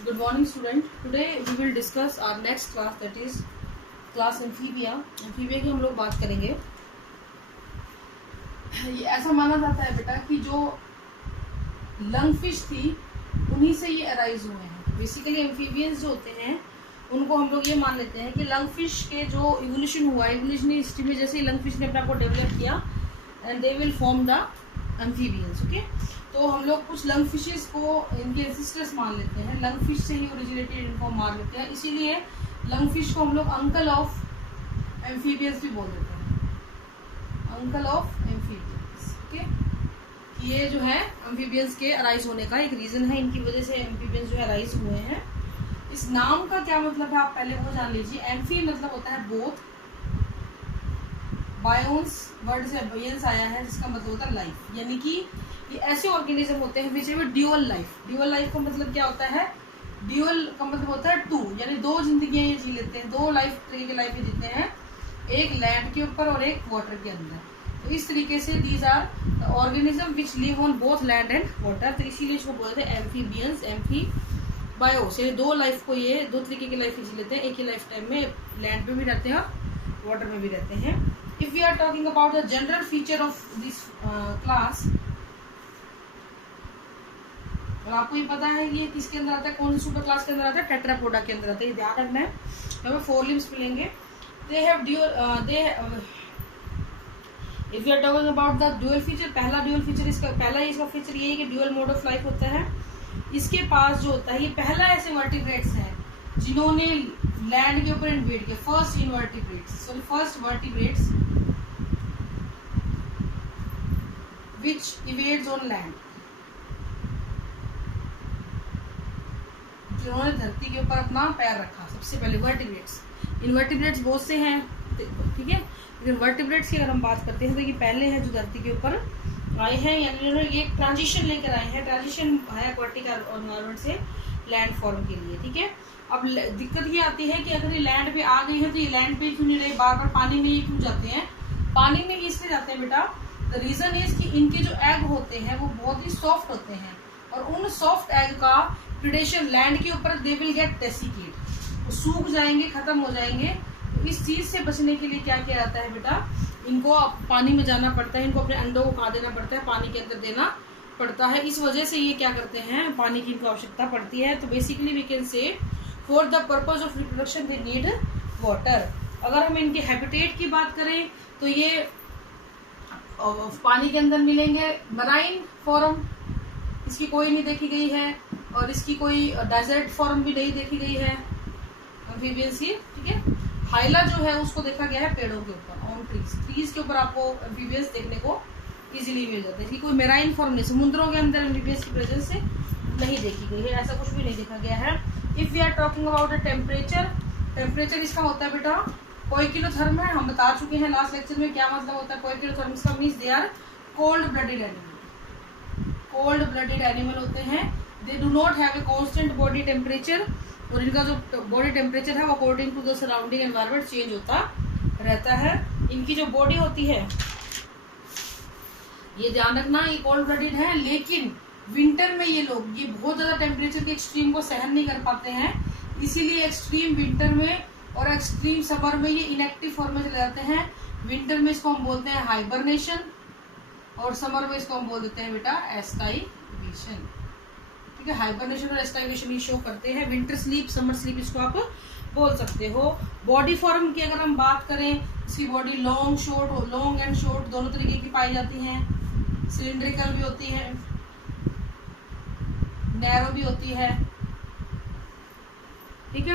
Good morning, student. Today we will discuss our next class, that is class Amphibia. Amphibia की हम लोग बात करेंगे. ये ऐसा माना जाता है बेटा कि जो लंगफिश थी उन्हीं से ये अराइज हुए हैं. बेसिकली एम्फीबियंस जो होते हैं उनको हम लोग ये मान लेते हैं कि लंगफिश के जो इवोल्यूशन हुआ, इवोल्यूशनरी हिस्ट्री में जैसे ही लंगफिश ने अपने आप को डेवलप किया and they will form the amphibians. Okay, तो हम लोग कुछ लंगफिशेस को इनके एंसेस्टर्स मान लेते हैं. लंगफिश से ही ओरिजिनेटेड इनको मान लेते हैं, इसीलिए लंगफिश को हम लोग अंकल ऑफ एम्फीबियंस भी बोल देते हैं. Uncle of amphibians. ओके, ये जो है एम्फीबियंस के अराइज होने का एक रीजन है. इनकी वजह से एम्फीबियंस जो है अराइज हुए हैं. इस नाम का क्या मतलब है आप पहले वो जान लीजिए. एम्फी मतलब होता है बोथ. बायोन्स वर्ड से बायन्स आया है जिसका मतलब होता है लाइफ, यानी कि ये ऐसे ऑर्गेनिज्म होते हैं विच में ड्यूअल लाइफ. ड्यूअल लाइफ का मतलब क्या होता है? ड्यूअल का मतलब होता है टू, यानी दो जिंदगियां ये जी लेते हैं, दो लाइफ तरीके की लाइफ ये जीते हैं, एक लैंड के ऊपर और एक वाटर के अंदर. तो इस तरीके से these are organism which live on both land and water. तो इसीलिए इसको बोलते हैं एम्फीबियंस. एम्फी बायोस, यानी दो लाइफ को ये दो तरीके की लाइफ जी लेते हैं. एक ही लाइफ टाइम में लैंड पे भी रहते हैं और वाटर में भी रहते हैं. If we are talking about the general feature of this class, और आपको ये पता है ये किसके अंदर आता है, कौन सी सुपर क्लास के अंदर आता है? टेट्रापोडा के अंदर आता है. ये ध्यान रखना है. हमें 4 लिम्स मिलेंगे. They have dual. If you are talking about the dual feature, पहला ड्यूअल फीचर इसका फीचर ये है कि ड्यूअल मोड ऑफ लाइफ होता है. इसके पास जो होता है, ये पहला ऐसे वर्टिब्रेट्स है जिन्होंने लैंड के ऊपर इन्वेड किया. First vertebrates which invades on land, जिन्होंने धरती के ऊपर अपना पैर रखा सबसे पहले. वर्टिब्रेट्स, इनवर्टिब्रेट्स बहुत से हैं, ठीक है, लेकिन वर्टिब्रेट्स की अगर हम बात करते हैं तो ये पहले हैं जो धरती के ऊपर आए हैं, यानी उन्होंने ये ट्रांजिशन लेकर आए हैं. ट्रांजिशन है एक्वाटिक एनवायरनमेंट से लैंड फॉर्म के लिए. ठीक है, अब दिक्कत ये आती है कि अगर ये लैंड पे आ गई है तो ये लैंड पे क्यों नहीं रहे, बार बार पानी में ये क्यों जाते हैं? पानी में इसलिए जाते हैं बेटा, द रीजन इज कि इनके जो एग होते हैं वो बहुत ही सॉफ्ट होते हैं, और उन सॉफ्ट एग का प्रिडेशन लैंड के ऊपर दे विल गेट डेसिकेट, वो सूख जाएंगे, खत्म हो जाएंगे. तो इस चीज से बचने के लिए क्या किया जाता है बेटा, इनको पानी में जाना पड़ता है, इनको अपने अंडों को खा देना पड़ता है, पानी के अंदर देना पड़ता है. इस वजह से ये क्या करते हैं, पानी की इनको आवश्यकता पड़ती है. तो basically we can say for the purpose of reproduction they need water. अगर हम इनके हैबिटेट की बात करें तो ये पानी के अंदर मिलेंगे. मराइन फॉर्म इसकी कोई नहीं देखी गई है, और इसकी कोई डेजर्ट फॉर्म भी नहीं देखी गई है एम्फीबियंस की. ठीक है, हाइला जो है उसको देखा गया है पेड़ों के ऊपर, ऑन ट्रीज के ऊपर आपको एम्फीबियंस देखने को इजीली मिल जाता है. इसकी कोई मेराइन फॉर्म नहीं, समुद्रों के अंदर एम्फीबियंस की प्रेजेंस से नहीं देखी गई है, ऐसा कुछ भी नहीं देखा गया है. If we are talking about the temperature, temperature इसका होता है बेटा कोइकिलोथर्म है. हम बता चुके हैं लास्ट लेक्चर में क्या मतलब होता है कोइकिलोथर्म. इसका means they are cold blooded animal. Cold blooded animal होते हैं. They do not have a constant body temperature, और इनका जो बॉडी टेम्परेचर है वो according to the surrounding environment change होता रहता है. इनकी जो बॉडी होती है, ये ध्यान रखना, ये कोल्ड ब्लडेड है, लेकिन विंटर में ये लोग ये बहुत ज्यादा टेम्परेचर के एक्सट्रीम को सहन नहीं कर पाते हैं. इसीलिए एक्सट्रीम विंटर में और एक्सट्रीम समर में ये इनएक्टिव फॉर्म में चले जाते हैं. विंटर में इसको हम बोलते हैं हाइबरनेशन, और समर में इसको हम बोल देते हैं बेटा एस्टाइवेशन. ठीक है, हाइबरनेशन और एस्टाइवेशन ये शो करते हैं. विंटर स्लीप, समर स्लीप इसको आप बोल सकते हो. बॉडी फॉर्म की अगर हम बात करें, इसकी बॉडी लॉन्ग एंड शॉर्ट दोनों तरीके की पाई जाती हैं. सिलिंड्रिकल भी होती है, नैरो भी होती है. ठीक है,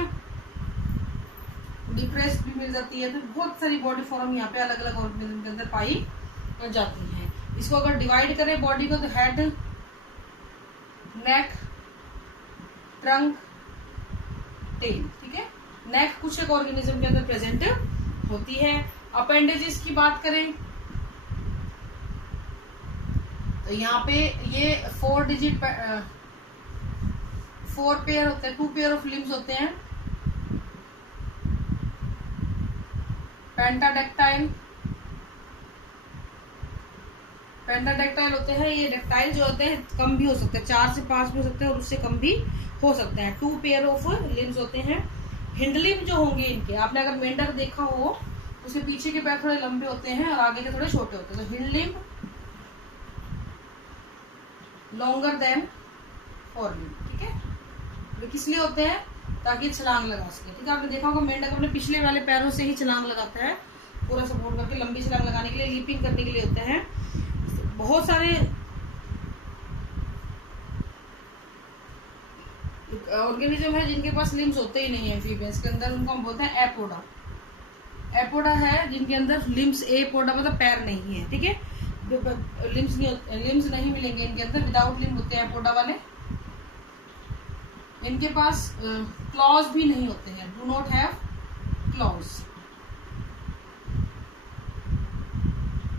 डिप्रेस्ड भी मिल जाती है. तो बहुत सारी बॉडी फॉर्म यहाँ पे अलग अलग ऑर्गेनिज्म के अंदर पाई जाती है. इसको अगर डिवाइड करें बॉडी को, तो हेड, नेक, ट्रंक, टेल. ठीक है, नेक कुछ एक ऑर्गेनिज्म के अंदर प्रेजेंट होती है. अपेंडेजेस की बात करें तो यहाँ पे ये 4 पेयर होते हैं, 2 पेयर ऑफ लिम्स होते हैं. पेंटाडेक्टाइल, पेंटाडेक्टाइल होते हैं, ये डेक्टाइल जो होते हैं कम भी हो सकते हैं, 4 से 5 भी हो सकते हैं और उससे कम भी हो सकते हैं। 2 पेयर ऑफ लिम्स होते हैं। हिंड लिम्ब जो होंगे इनके, आपने अगर मेंढक देखा हो उसके पीछे के पैर थोड़े लंबे होते हैं और आगे के थोड़े छोटे होते हैं। तो hind limb longer than four limb, ठीक है। वे किस लिए होते हैं? ताकि छलांग लगा सके, ठीक है। आपने देखा होगा मेंढक अपने पिछले वाले पैरों से ही छलांग लगाता है, पूरा सपोर्ट करके लंबी छलांग लगाने के लिए, लीपिंग करने के लिए होते हैं। बहुत सारे ऑर्गेनिज्म है जिनके पास लिम्स होते ही नहीं है एम्फीबियंस के अंदर, उनको हम बोलते हैं एपोडा। एपोडा है जिनके अंदर लिम्स, एपोडा मतलब पैर नहीं है, ठीक है। लिम्स नहीं मिलेंगे इनके अंदर, विदाउट लिम्ब होते हैं एपोडा वाले। इनके पास क्लॉज भी नहीं होते हैं, do not have clause,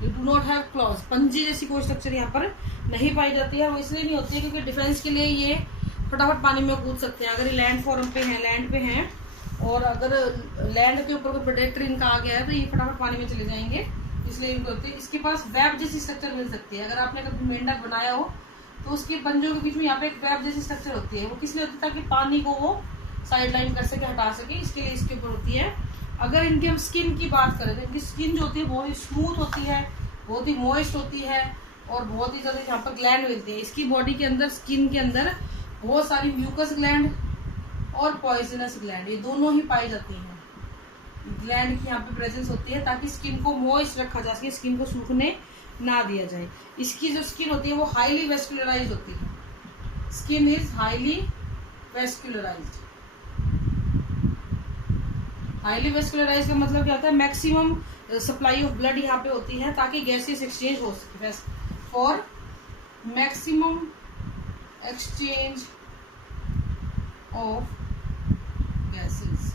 do not have clause. पंजे जैसी कोई स्ट्रक्चर यहाँ पर नहीं पाई जाती है। वो इसलिए नहीं होती है क्योंकि डिफेंस के लिए ये फटाफट पानी में कूद सकते हैं। अगर ये लैंड फॉर्म पे हैं, लैंड पे हैं, और अगर लैंड के ऊपर कोई प्रेडेटर इनका आ गया है तो ये फटाफट पानी में चले जाएंगे, इसलिए इनको होती है। इसके पास वेब जैसी स्ट्रक्चर मिल सकती है। अगर आपने कभी मेंढक बनाया हो तो उसके पंजों के बीच में यहाँ पे एक वेब जैसी स्ट्रक्चर होती है। वो किस लिए होती है? ताकि पानी को वो साइड लाइन कर सके, हटा सके, इसके लिए इसके ऊपर होती है। अगर इनकी हम स्किन की बात करें तो इनकी स्किन जो होती है बहुत ही स्मूथ होती है, बहुत ही मॉइस्ट होती है और बहुत ही ज्यादा यहाँ पर ग्लैंड मिलती है। इसकी बॉडी के अंदर, स्किन के अंदर बहुत सारी म्यूकस ग्लैंड और पॉइजनस ग्लैंड, ये दोनों ही पाई जाती हैं। ग्लैंड की यहाँ पे प्रेजेंस होती है ताकि स्किन को मॉइस्ट रखा जा सके, स्किन को सूखने ना दिया जाए। इसकी जो स्किन होती है वो हाईली वेस्कुलराइज होती है। Skin is highly vascularised. Highly vascularise का मतलब क्या होता है? मैक्सिमम सप्लाई ऑफ ब्लड यहाँ पे होती है ताकि गैसेस एक्सचेंज हो सके, for maximum exchange of gases,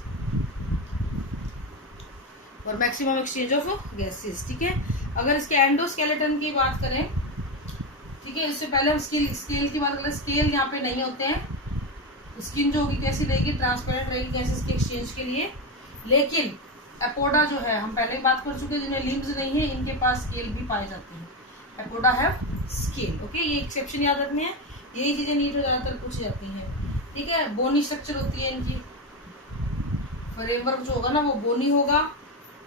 और मैक्सिमम एक्सचेंज ऑफ गैसेस, ठीक है। अगर इसके एंडोस्केलेटन की बात करें, ठीक है, इससे पहले हम स्केल की बात करें। स्केल यहाँ पे नहीं होते हैं। स्किन जो होगी कैसी रहेगी? ट्रांसपेरेंट रहेगी गैसेस के एक्सचेंज के लिए। लेकिन एपोडा जो है, हम पहले ही बात कर चुके हैं, जिन्हें लिम्स नहीं है इनके पास स्केल भी पाए जाते हैं। एपोडा हैव स्केल, ओके। ये एक्सेप्शन याद रखने हैं, यही चीजें नीट हो ज्यादातर पूछी जाती हैं, ठीक है। बोनी स्ट्रक्चर होती है इनकी, फ्रेमवर्क जो होगा ना वो बोनी होगा।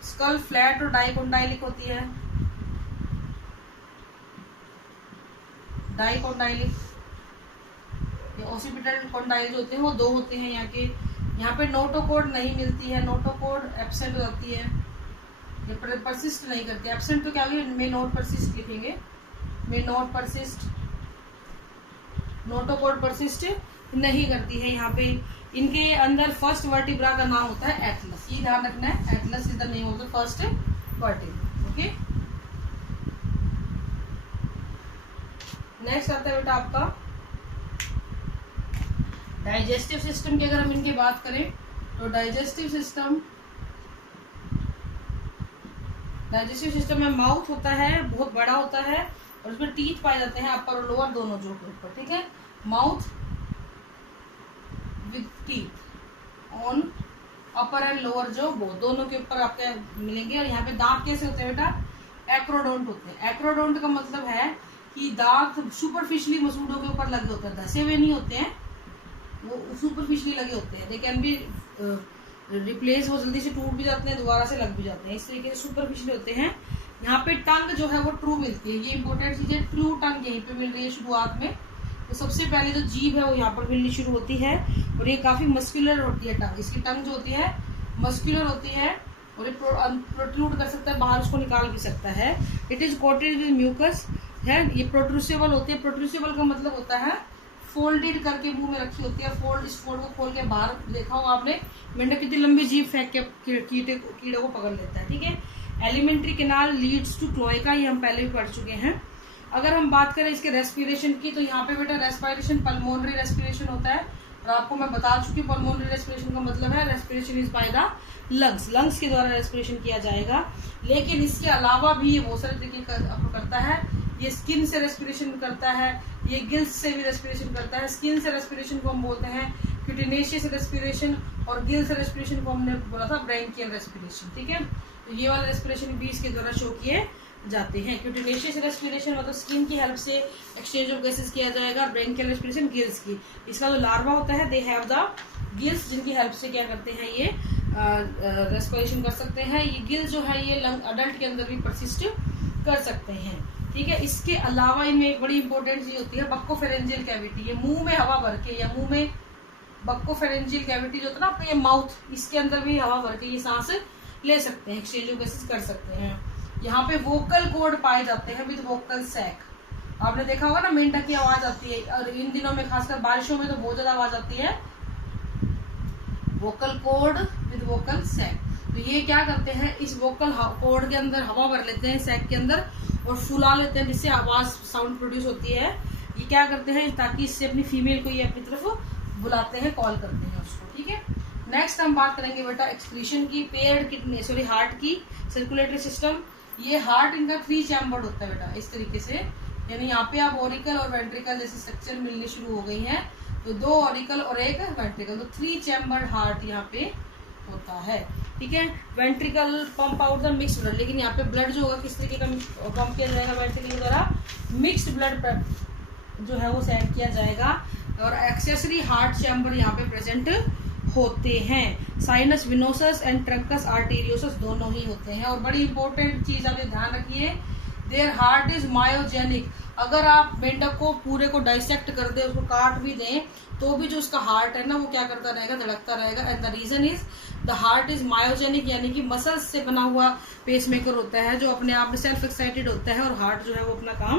स्कल फ्लैट और डाइकोंडाइलिक होती है, डाइकोंडाइलिक। ये ओसिपिटल कोंडाइल जो होते हैं वो 2 होते हैं यहाँ के। यहाँ पे नोटोकोड नहीं मिलती है, नोटोकोड एब्सेंट हो जाती है, ये परसिस्ट नहीं करती। एब्सेंट तो क्या होगी? मे नॉट परसिस्ट लिखेंगे, may not persist. Notochord persist नहीं करती है यहाँ पे। इनके अंदर फर्स्ट वर्टिब्रा का नाम होता है एटलस, ये ध्यान रखना है। Atlas is the name of the first vertebra, okay. Next आता है बेटा आपका डाइजेस्टिव सिस्टम की। अगर हम इनकी बात करें तो डाइजेस्टिव सिस्टम में माउथ होता है, बहुत बड़ा होता है, और उसमें टीथ पाए जाते हैं अपर और लोअर दोनों जो के ऊपर, ठीक है। Mouth with teeth on upper and lower जो दोनों के ऊपर आपके मिलेंगे। और यहाँ पे दांत कैसे होते हैं बेटा? एक्रोडोंट होते हैं। एक्रोडोंट का मतलब है कि दांत सुपरफिशियली मसूड़ों के ऊपर लगे होते हैं, धसे हुए नहीं होते हैं, वो सुपरफिशियली लगे होते हैं। दे कैन बी रिप्लेस, वो जल्दी से टूट भी जाते हैं, दोबारा से लग भी जाते हैं, इस तरीके से सुपरफिशियली होते हैं। यहाँ पे टंग जो है वो ट्रू मिलती है, ये इंपॉर्टेंट चीज है। ट्रू टंग यहीं पे मिल रही है शुरुआत में। तो सबसे पहले जो जीभ है वो यहाँ पर मिलनी शुरू होती है, और ये काफी मस्कुलर होती है टंग। इसकी टंग जो होती है मस्कुलर होती है, और ये प्रोट्रूड कर सकता है, बाहर उसको निकाल भी सकता है। It is coated with mucus है। ये प्रोट्रूसिबल होती है। प्रोट्रूसिबल का मतलब होता है फोल्डेड करके मुंह में रखी होती है। फोल्ड, इस फोल्ड को खोल के बाहर देखा होगा आपने, मेंढक कितनी लंबी जीभ फेंक के कीड़े को पकड़ लेता है, ठीक है। Alimentary canal leads to cloaca, ये हम पहले भी पढ़ चुके हैं। अगर हम बात करें इसके रेस्पिरेशन की, तो यहाँ पे बेटा रेस्पिरेशन पल्मोनरी रेस्पिरेशन होता है, और आपको मैं बता चुकी हूँ पल्मोनरी रेस्पिरेशन का मतलब है respiration is by the lungs, lungs के द्वारा रेस्पिरेशन किया जाएगा। लेकिन इसके अलावा भी ये बहुत सारे तरीके करता है। ये स्किन से रेस्पिरेशन करता है, ये गिल्स से भी रेस्पिरेशन करता है। स्किन से रेस्पिरेशन को हम बोलते हैं क्यूटिनेशियस रेस्पिरेशन, और गिल से रेस्पिरेशन को हमने बोला था ब्रैंकियल रेस्पिरेशन, ठीक है। तो ये वाला रेस्पिरेशन भी इसके द्वारा शो किए जाते हैं। क्यूटिनेशियस रेस्पिरेशन मतलब स्किन की हेल्प से एक्सचेंज ऑफ गैसेस किया जाएगा। ब्रेंकियल रेस्पिरेशन गिल्स की, इसका जो लार्वा होता है दे हैव द गिल्स, जिनकी हेल्प से क्या करते हैं ये रेस्पिरेशन कर सकते हैं। ये गिल्स जो है ये लंग अडल्ट के अंदर भी परसिस्ट कर सकते हैं, ठीक है। इसके अलावा इनमें एक बड़ी इंपॉर्टेंट चीज होती है बक्कोफेरेंजियल कैविटी, ये मुंह में हवा भर के या मुंह में बक्कोफेरेंजियल कैविटी जो होता है ना आपका ये माउथ, इसके अंदर भी हवा भर के ये सांस ले सकते हैं, एक्सचेंज ऑफ गैसेस कर सकते हैं। यहाँ पे वोकल कॉर्ड पाए जाते हैं विद वोकल सैक, आपने देखा होगा ना मेंढक की आवाज आती है, और इन दिनों में खासकर बारिशों में तो बहुत ज्यादा आवाज आती है। Vocal cord with vocal sac, तो ये क्या करते हैं इस वोकल कॉर्ड के अंदर हवा भर लेते हैं सैक के अंदर और फुला लेते हैं, जिससे आवाज साउंड प्रोड्यूस होती है। ये क्या करते हैं ताकि इससे अपनी फीमेल को ये अपनी तरफ बुलाते हैं, कॉल करते हैं उसको, ठीक है। नेक्स्ट हम बात करेंगे बेटा एक्सक्रीशन की, पेयर्ड किडनी सॉरी हार्ट की सर्कुलेटरी सिस्टम। ये हार्ट इनका 3 चैम्बर्ड होता है बेटा इस तरीके से, यानी यहाँ पे आप ऑरिकल और वेंट्रिकल जैसे स्ट्रक्चर मिलने शुरू हो गई हैं, तो 2 ऑरिकल और 1 वेंट्रिकल, तो 3 चैम्बर्ड हार्ट यहाँ पे होता है, ठीक है। Ventricle pump out the mixed blood, लेकिन यहाँ पे ब्लड जो होगा किस तरीके का पंप किया जाएगा वेंट्रिकल द्वारा, मिक्स्ड ब्लड जो है वो सेंड किया जाएगा। और एक्सेसरी हार्ट चैम्बर यहाँ पे प्रेजेंट होते हैं। Sinus venosus and trunks arteriosus दोनों ही होते हैं। और बड़ी इंपॉर्टेंट चीज आप ध्यान रखिए, देयर हार्ट इज मायोजेनिक। अगर आप मेंढक को पूरे को डाइसेक्ट कर दे, उसको काट भी दें, तो भी जो उसका हार्ट है ना वो क्या करता रहेगा, धड़कता रहेगा। And the reason is the heart is myogenic, यानी कि मसल्स से बना हुआ पेसमेकर होता है जो अपने आप में सेल्फ एक्साइटेड होता है और हार्ट जो है वो अपना काम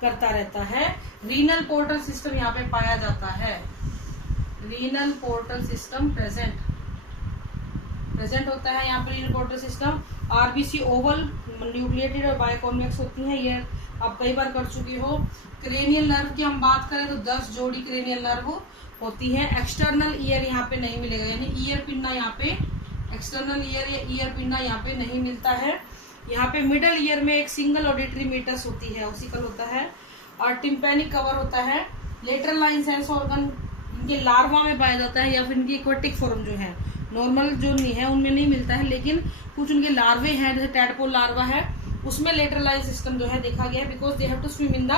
करता रहता है। रीनल पोर्टल सिस्टम यहाँ पे पाया जाता है, रीनल पोर्टल सिस्टम प्रेजेंट होता है यहाँ पे renal portal system. RBC Oval nucleated और बायोकॉन्वेक्स होती है, ये आप कई बार कर चुके हो। क्रेनियल नर्व की हम बात करें तो 10 जोड़ी क्रेनियल नर्व होती है। एक्सटर्नल ईयर यहाँ पे नहीं मिलेगा, यानी ईयर पिन्ना यहाँ पे, एक्सटर्नल ईयर या ईयर पिन्ना यहाँ पे नहीं मिलता है। यहाँ पे मिडल ईयर में एक सिंगल ऑडिटरी मीटस होती है, ओसिकल होता है, और टिम्पैनिक कवर होता है। लेटरल लाइन सेंस ऑर्गन इनके लार्वा में पाया जाता है, या फिर इनकी एक्वेटिक फॉर्म जो है, नॉर्मल जो नहीं है उनमें नहीं मिलता है, लेकिन कुछ उनके लार्वे हैं, जैसे टैडपोल लार्वा है, उसमें लेटरल लाइन सिस्टम जो है देखा गया है, because they have to swim in the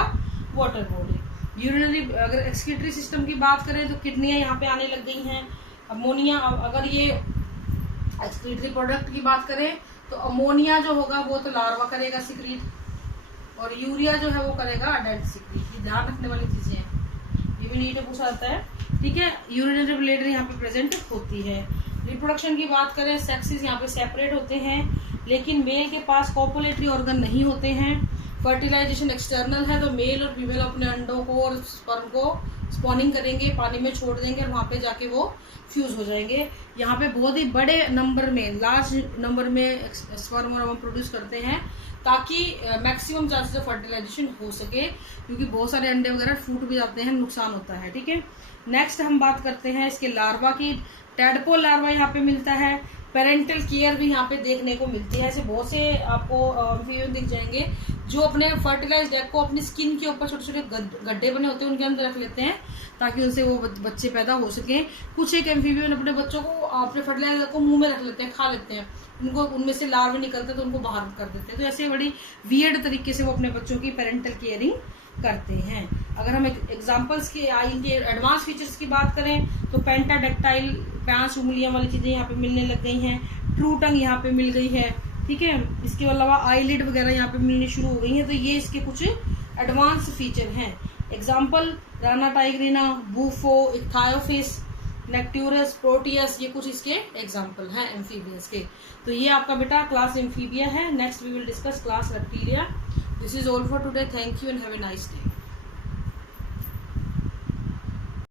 water body. Urinary, अगर एक्सक्रीटरी सिस्टम की बात करें तो किडनियां यहाँ पे आने लग गई हैं। अमोनिया, अगर ये एक्सक्रीटरी प्रोडक्ट की बात करें तो अमोनिया जो होगा वो तो लार्वा करेगा सिक्रीट, और यूरिया जो है वो करेगा अडल्ट सिक्रीट। ये ध्यान रखने वाली चीजें हैं, ये भी नीट पूछा जाता है, ठीक है। यूरिनरी ब्लेडर यहाँ पे प्रेजेंट होती है। रिप्रोडक्शन की बात करें, सेक्सेस यहाँ पे सेपरेट होते हैं, लेकिन मेल के पास कॉपुलेटरी ऑर्गन नहीं होते हैं। फर्टिलाइजेशन एक्सटर्नल है, तो मेल और फीमेल अपने अंडों को और स्पर्म को स्पॉनिंग करेंगे, पानी में छोड़ देंगे और वहां पे जाके वो फ्यूज हो जाएंगे। यहाँ पे बहुत ही बड़े नंबर में, लार्ज नंबर में स्पर्म और ओवम प्रोड्यूस करते हैं, ताकि मैक्सिमम चांसेस ऑफ फर्टिलाइजेशन हो सके, क्योंकि बहुत सारे अंडे वगैरह फूट भी जाते हैं, नुकसान होता है, ठीक है। नेक्स्ट हम बात करते हैं इसके लार्वा की। टैडपोल लार्वा यहाँ पे मिलता है। पेरेंटल केयर भी यहाँ पे देखने को मिलती है। ऐसे बहुत से आपको एम्फीबियन दिख जाएंगे जो अपने फर्टिलाइज्ड एग को अपनी स्किन के ऊपर छोटे छोटे गड्ढे बने होते हैं उनके अंदर रख लेते हैं, ताकि उनसे वो बच्चे पैदा हो सके। कुछ एक एम्फीबियन अपने बच्चों को, अपने फर्टिलाइजर को मुंह में रख लेते हैं, खा लेते हैं, उनको उनमें से लार्वे निकलते तो उनको बाहर कर देते हैं। तो ऐसे बड़ी वियर्ड तरीके से वो अपने बच्चों की पेरेंटल केयरिंग करते हैं। अगर हम एग्जांपल्स के इनके एडवांस फीचर्स की बात करें तो पेंटाडेक्टाइल 5 उंगलियां वाली चीजें यहाँ पे मिलने लग गई हैं। ट्रू टंग यहाँ पे मिल गई है, ठीक है। इसके अलावा आईलिड वगैरह यहाँ पे मिलनी शुरू हो गई है। तो ये इसके कुछ एडवांस फीचर हैं। एग्जाम्पल राना टाइग्रिना, बूफो, इक्थायोफिस, नेक्ट्यूरस, प्रोटियस, ये कुछ इसके एग्जाम्पल हैं एम्फीबियंस के। तो ये आपका बेटा क्लास एम्फीबिया है। Next we will discuss class Reptilia. This is all for today. Thank you and have a nice day.